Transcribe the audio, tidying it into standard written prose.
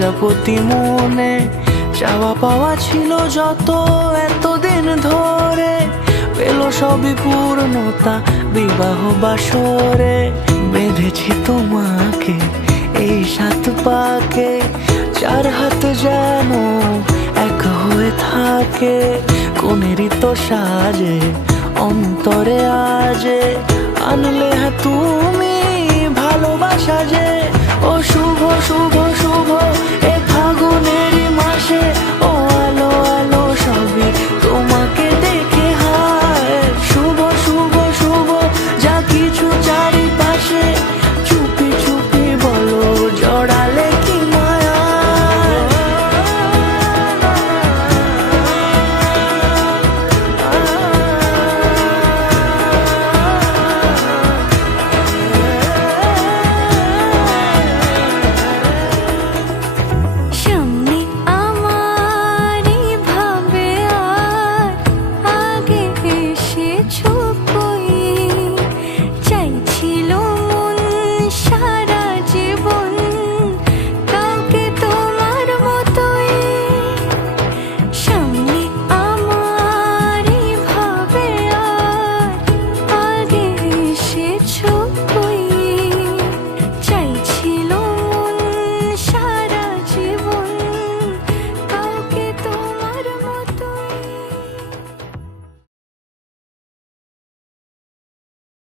প্রজাপতি মনে চাওয়া পাওয়া ছিল যত এতদিন ধরে, পেল সবই পূর্ণতা বিবাহ বাসরে। বেঁধেছি তোমাকে এই 7 পাকে, 4 হাত যেন এক হয়ে থাকে। কোনেরই তো সাজে অন্তরে আজে আনলে হ্যাঁ তুমি